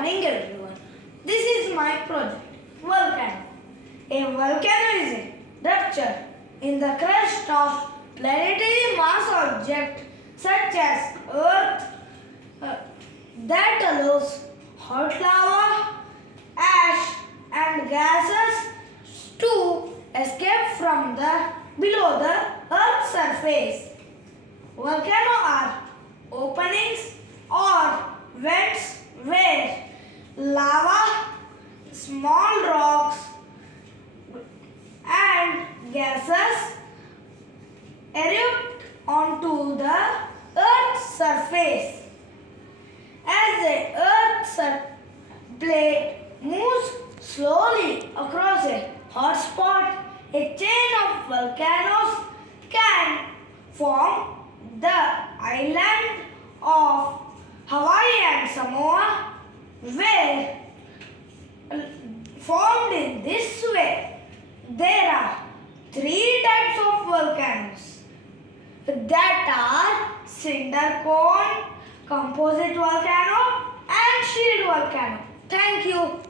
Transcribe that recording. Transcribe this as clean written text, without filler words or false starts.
morning everyone. This is my project, Volcano. A volcano is a rupture in the crust of planetary mass object such as Earth that allows hot lava, ash and gases to escape from below the Earth's surface. Volcanoes are openings or vents where lava, small rocks and gases erupt onto the Earth's surface. As the Earth's plate moves slowly across a hot spot, a chain of volcanoes can form. The island of Hawaii and Samoa were formed in this way. There are three types of volcanoes that are cinder cone, composite volcano and shield volcano. Thank you.